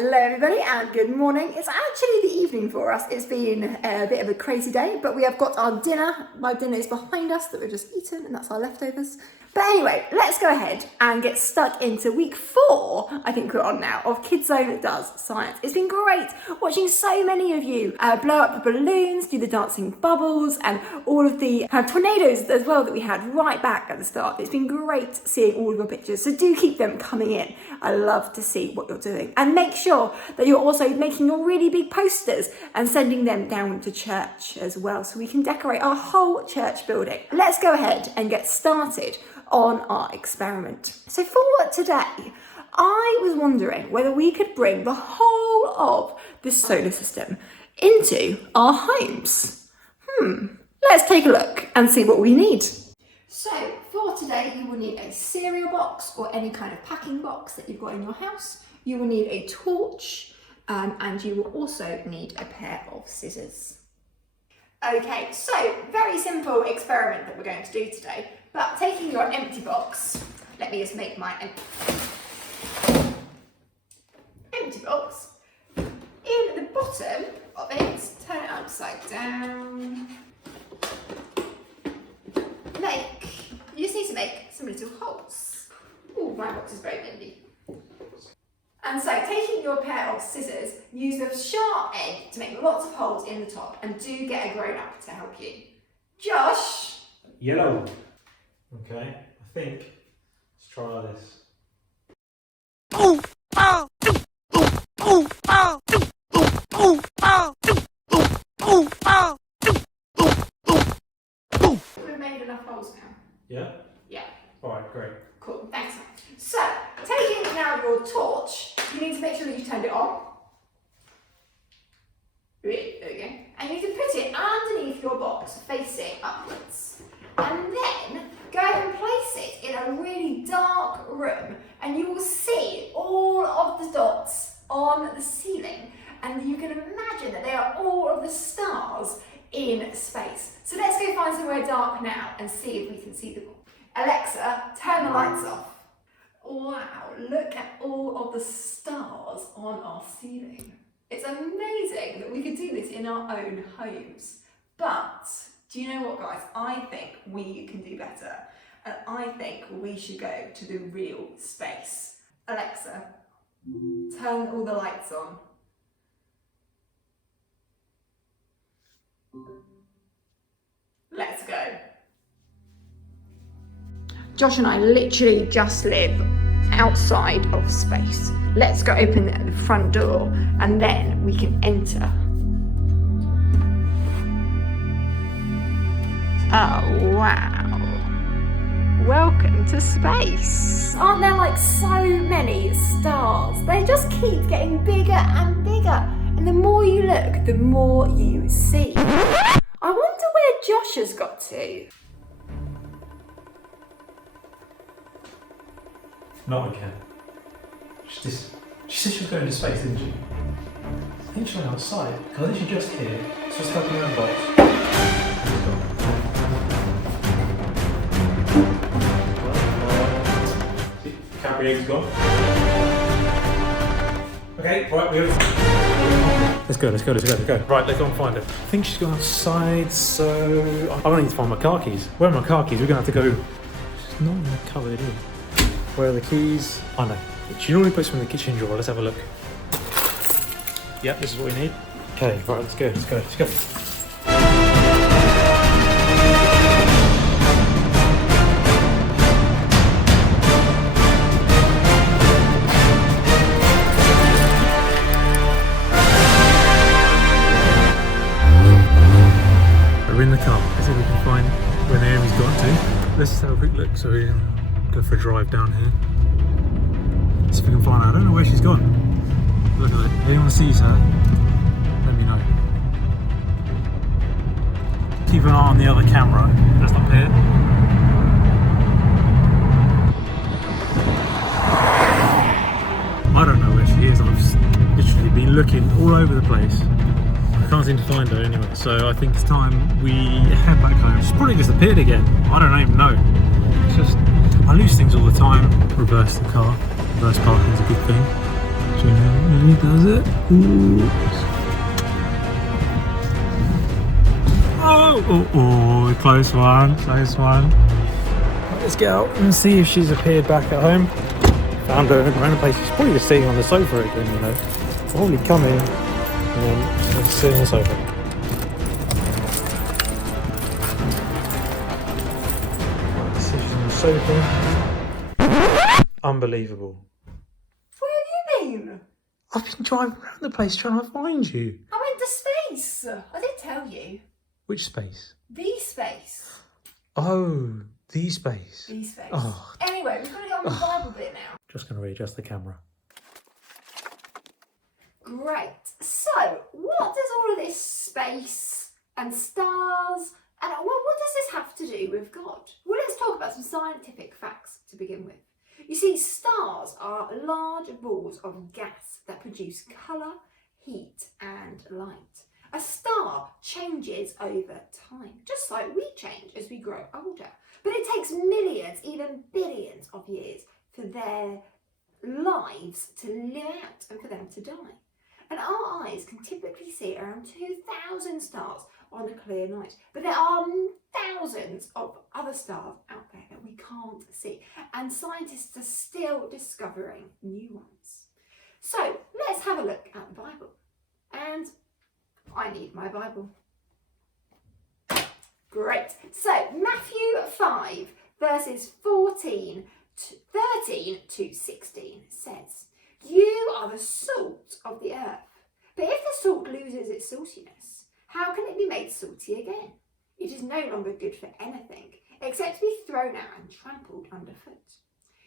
Hello everybody and good morning. It's actually the evening for us. It's been a bit of a crazy day, but we have got our dinner. My dinner is behind us that we've just eaten, and that's our leftovers. But anyway, let's go ahead and get stuck into week 4, I think we're on now, of Kidzone Does Science. It's been great watching so many of you blow up the balloons, do the dancing bubbles, and all of the tornadoes as well that we had right back at the start. It's been great seeing all of your pictures, so do keep them coming in. I love to see what you're doing. And make sure that you're also making your really big posters and sending them down to church as well, so we can decorate our whole church building. Let's go ahead and get started on our experiment. So for today, I was wondering whether we could bring the whole of the solar system into our homes. Let's take a look and see what we need. So for today, you will need a cereal box or any kind of packing box that you've got in your house. You will need a torch, and you will also need a pair of scissors. Okay, so very simple experiment that we're going to do today, but taking your empty box, let me just make my empty box. In the bottom of it, turn it upside down. You just need to make some little holes. Oh, my box is very bendy. And so, taking your pair of scissors, use the sharp end to make lots of holes in the top, and do get a grown-up to help you. Josh? Yellow. Okay, I think. Let's try this. We've made enough holes now. Yeah? Yeah. Alright, great. Cool, thanks. So, taking now your torch, you need to make sure that you've turned it on. There we go. And you need to put it underneath your box, facing upwards. And then go and place it in a really dark room, and you will see all of the dots on the ceiling. And you can imagine that they are all of the stars in space. So let's go find somewhere dark now and see if we can see them all. Alexa, turn the lights off. Wow, look at all of the stars on our ceiling. It's amazing that we could do this in our own homes. But do you know what, guys? I think we can do better. And I think we should go to the real space. Alexa, turn all the lights on. Let's go. Josh and I literally just live outside of space. Let's go open the front door and then we can enter. Oh, wow. Welcome to space. Aren't there like so many stars? They just keep getting bigger and bigger. And the more you look, the more you see. I wonder where Josh has got to. Not again. She said she was going to space, didn't she? I think she went outside, because I think she just here. So just helping her in the box. See, Cadbury's gone. Okay, right, we have... Let's go. Right, let's go and find her. I think she's gone outside, so... I'm going to need to find my car keys. Where are my car keys? We're going to have to go... She's not even covered in. Where are the keys? Oh no, she normally puts them in the kitchen drawer. Let's have a look. Yep, this is what we need. Okay, right, let's go. We're in the car. Let's see if we can find where Naomi's got to. Let's just have a quick look. So we go for a drive down here. See if we can find her. I don't know where she's gone. Look at it. If anyone sees her, let me know. Keep an eye on the other camera. That's up here. I don't know where she is. I've literally been looking all over the place. I can't seem to find her anyway. So I think it's time we head back home. She's probably disappeared again. I don't even know. It's just... I lose things all the time. Reverse the car. Reverse parking's a good thing. So actually does it. Ooh. Oh, close one, close one. Let's get out and see if she's appeared back at home. Found her in a random place. She's probably just sitting on the sofa again, you know. Probably come in and then just sit on the sofa. So she's on the sofa. Unbelievable. Where have you been? I've been driving around the place trying to find you. I went to space. I did tell you. Which space? The space. Oh, the space. The space. Oh. Anyway, we've got to get on the Bible bit now. Just going to readjust the camera. Great. So, what does all of this space and stars and what does this have to do with God? Well, let's talk about some scientific facts to begin with. You see, stars are large balls of gas that produce colour, heat and light. A star changes over time, just like we change as we grow older. But it takes millions, even billions of years for their lives to live out and for them to die. And our eyes can typically see around 2,000 stars on a clear night. But there are thousands of other stars out there that we can't see. And scientists are still discovering new ones. So let's have a look at the Bible. And I need my Bible. Great. So Matthew 5 verses 13 to 16 says, "You are the salt of the earth. But if the salt loses its saltiness, how can it be made salty again? It is no longer good for anything except to be thrown out and trampled underfoot.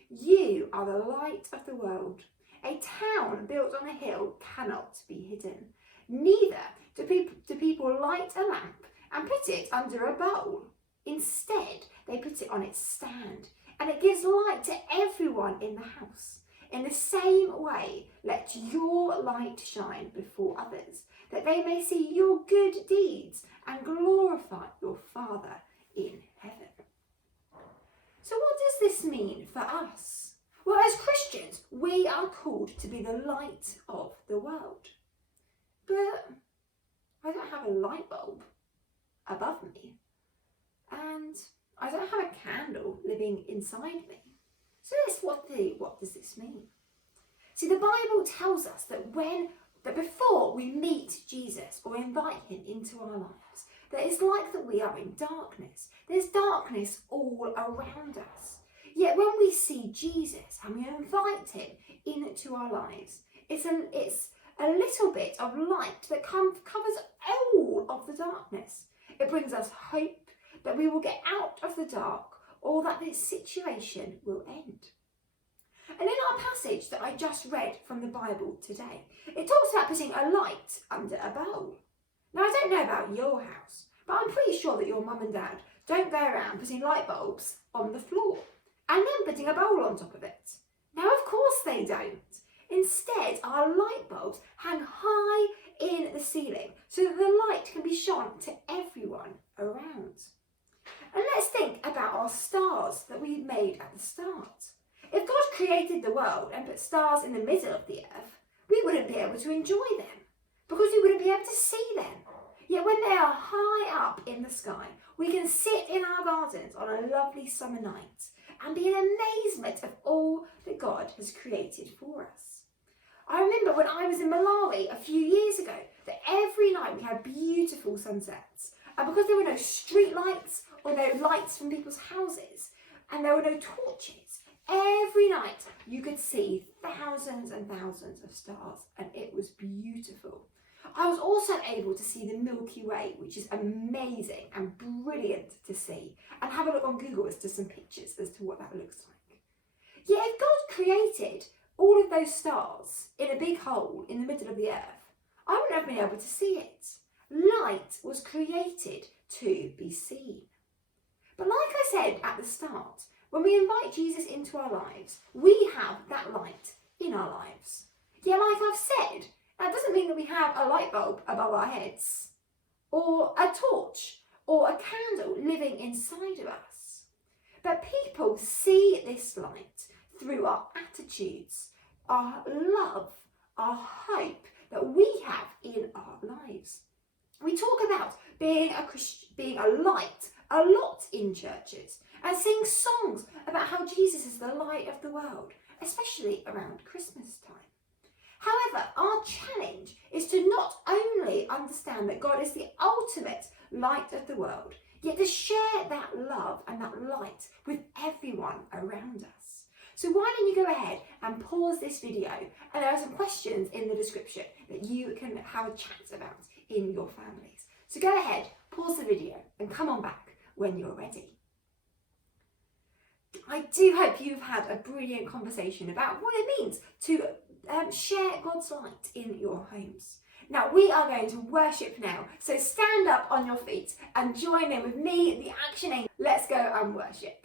You are the light of the world. A town built on a hill cannot be hidden. Neither do people light a lamp and put it under a bowl. Instead, they put it on its stand, and it gives light to everyone in the house. In the same way, let your light shine before others, that they may see your good deeds and glorify your Father in heaven." So what does this mean for us? Well, as Christians, we are called to be the light of the world. But I don't have a light bulb above me, and I don't have a candle living inside me. So what does this mean? See, the Bible tells us that before we meet Jesus or invite him into our lives, that it's like that we are in darkness. There's darkness all around us. Yet when we see Jesus and we invite him into our lives, it's a little bit of light that covers all of the darkness. It brings us hope that we will get out of the dark, or that this situation will end. And in our passage that I just read from the Bible today, it talks about putting a light under a bowl. Now, I don't know about your house, but I'm pretty sure that your mum and dad don't go around putting light bulbs on the floor and then putting a bowl on top of it. Now, of course they don't. Instead, our light bulbs hang high in the ceiling so that the light can be shone to everyone around. And let's think about our stars that we made at the start. If God created the world and put stars in the middle of the earth, we wouldn't be able to enjoy them because we wouldn't be able to see them. Yet when they are high up in the sky, we can sit in our gardens on a lovely summer night and be in amazement of all that God has created for us. I remember when I was in Malawi a few years ago that every night we had beautiful sunsets. And because there were no street lights or no lights from people's houses and there were no torches, every night you could see thousands and thousands of stars, and it was beautiful. I was also able to see the Milky Way, which is amazing and brilliant to see, and have a look on Google as to some pictures as to what that looks like. Yet if God created all of those stars in a big hole in the middle of the earth, I wouldn't have been able to see it. Light was created to be seen. But like I said at the start, when we invite Jesus into our lives, we have that light in our lives. Yet like I've said, that doesn't mean that we have a light bulb above our heads, or a torch, or a candle living inside of us. But people see this light through our attitudes, our love, our hope that we have in our lives. We talk about being a light a lot in churches and sing songs about how Jesus is the light of the world, especially around Christmas time. However, our challenge is to not only understand that God is the ultimate light of the world, yet to share that love and that light with everyone around us. So why don't you go ahead and pause this video, and there are some questions in the description that you can have a chat about in your families. So go ahead, pause the video and come on back when you're ready. I do hope you've had a brilliant conversation about what it means to share God's light in your homes. Now we are going to worship now, so stand up on your feet and join in with me, the Action Angel. Let's go and worship.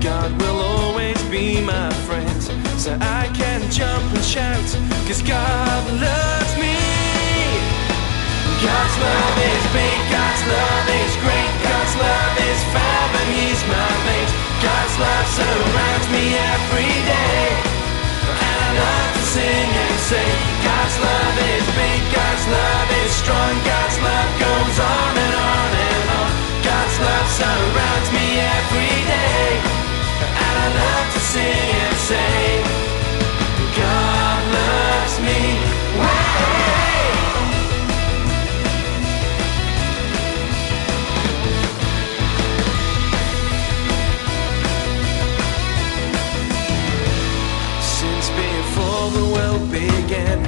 God will always be my friend, so I can jump and shout, 'cause God loves me. God's love is big, God's love is great, God's love is fab, and He's my mate. God's love surrounds me every day, and I love to sing and say, God's love is big, God's love is strong, God's love goes on and on and on. God's love surrounds me every day, and I love to sing and say, God loves me. Way! Since before the world began,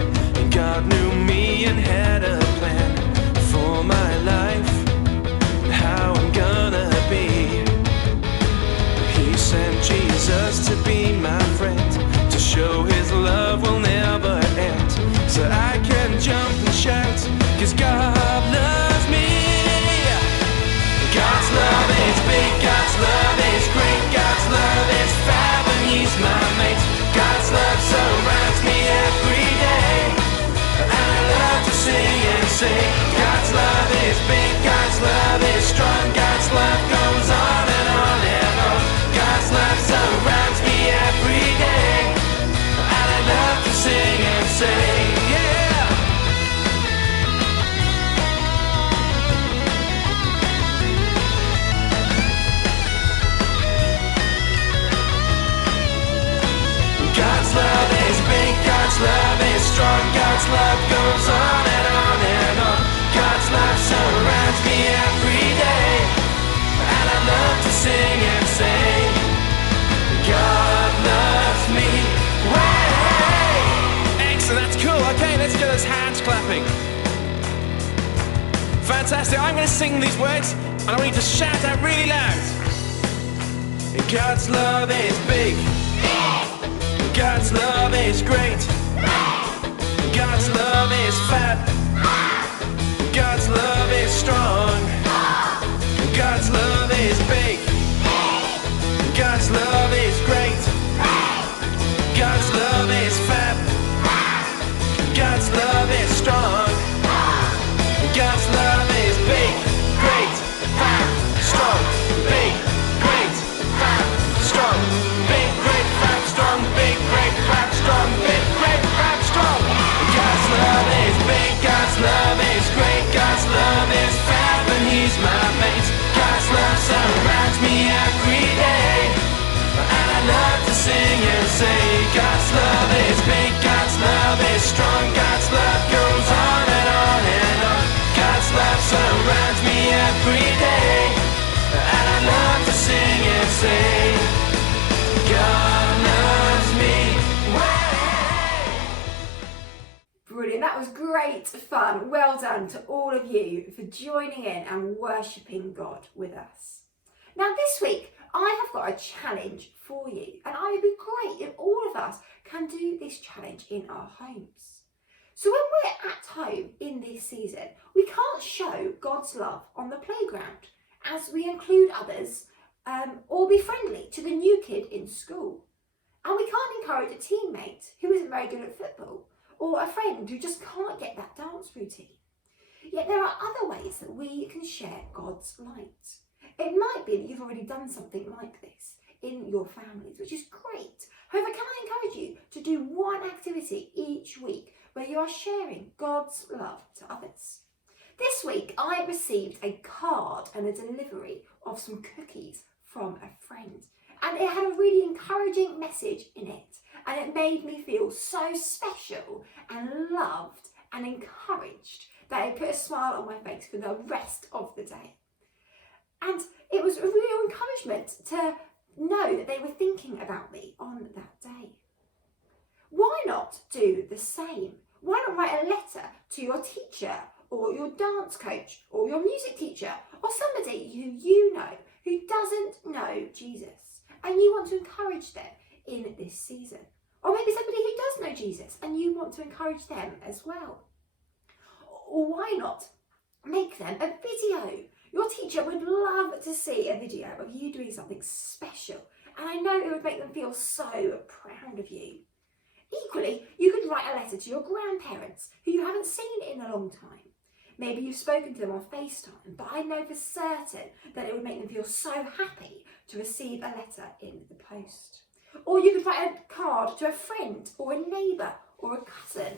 God knew me and had a plan for my life, how I'm gonna be. He sent Jesus to be my friend, to show His love will never end, so I can jump and shout, 'cause God loves me. God's love is big, God's love is great, God's love is fab, and He's my mate. God's love surrounds me every day, and I love to sing and say, God's love is big, God's love is strong, God's love goes on and on and on. God's love surrounds me every day, and I love to sing and say, yeah. God's love is big, God's love is strong, God's love goes on and on and on. God's love surrounds me every day, and I love to sing and say, God loves me. Way! Excellent, that's cool. Okay, let's get those hands clapping. Fantastic. I'm going to sing these words, and I want you to shout out really loud. God's love is big. God's love is great. God's love is fab. God's love is strong. God's love is big. God's love is great. God's love is fab. God's love is strong. God's love is big, great, fab, strong, big, great, fab, strong, big, great, fab, strong, big, great, fab, strong, big, great, fab, strong. God's love is big, God's love is great, God's love is fab, and He's my mate. God's love surrounds me every day, and I love to sing and say, God's love is big, God's love is strong, God's love goes on and on and on. God's love surrounds me every day, and I love to sing and say, God loves me. Way! Brilliant, that was great fun. Well done to all of you for joining in and worshipping God with us. Now this week, I have got a challenge for you, and it would be great if all of us can do this challenge in our homes. So when we're at home in this season, we can't show God's love on the playground as we include others or be friendly to the new kid in school. And we can't encourage a teammate who isn't very good at football or a friend who just can't get that dance routine. Yet there are other ways that we can share God's light. It might be that you've already done something like this in your families, which is great. However, can I encourage you to do one activity each week where you are sharing God's love to others? This week, I received a card and a delivery of some cookies from a friend. And it had a really encouraging message in it. And it made me feel so special and loved and encouraged that it put a smile on my face for the rest of the day. And it was a real encouragement to know that they were thinking about me on that day. Why not do the same? Why not write a letter to your teacher or your dance coach or your music teacher or somebody who you know who doesn't know Jesus and you want to encourage them in this season? Or maybe somebody who does know Jesus and you want to encourage them as well. Or why not make them a video? Your teacher would love to see a video of you doing something special and I know it would make them feel so proud of you. Equally, you could write a letter to your grandparents who you haven't seen in a long time. Maybe you've spoken to them on FaceTime, but I know for certain that it would make them feel so happy to receive a letter in the post. Or you could write a card to a friend or a neighbour or a cousin.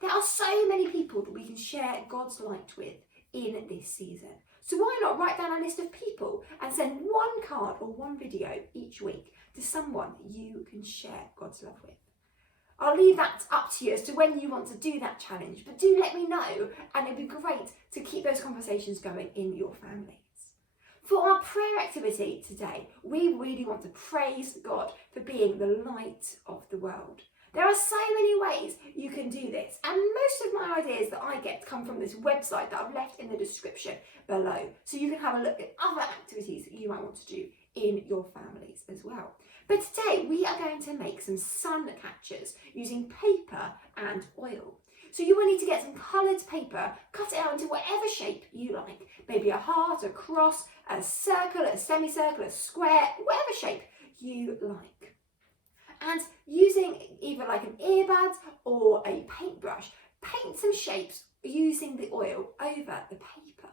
There are so many people that we can share God's light with in this season. So why not write down a list of people and send one card or one video each week to someone you can share God's love with? I'll leave that up to you as to when you want to do that challenge, but do let me know, and it'd be great to keep those conversations going in your families. For our prayer activity today, we really want to praise God for being the light of the world. There are so many ways you can do this, and most of my ideas that I get come from this website that I've left in the description below, so you can have a look at other activities that you might want to do in your families as well. But today we are going to make some sun catchers using paper and oil. So you will need to get some coloured paper, cut it out into whatever shape you like. Maybe a heart, a cross, a circle, a semicircle, a square, whatever shape you like. And using either like an earbud or a paintbrush, paint some shapes using the oil over the paper.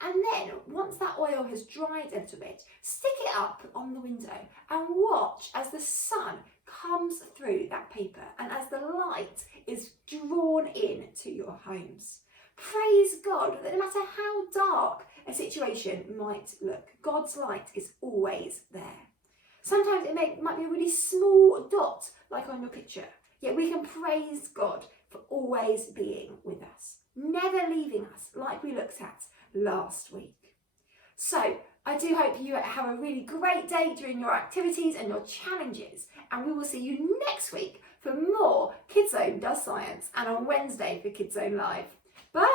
And then, once that oil has dried a little bit, stick it up on the window and watch as the sun comes through that paper and as the light is drawn in to your homes. Praise God that no matter how dark a situation might look, God's light is always there. Sometimes it might be a really small dot, like on your picture, yet we can praise God for always being with us, never leaving us, like we looked at last week. So I do hope you have a really great day during your activities and your challenges, and we will see you next week for more Kidzone Does Science, and on Wednesday for Kidzone Live. Bye!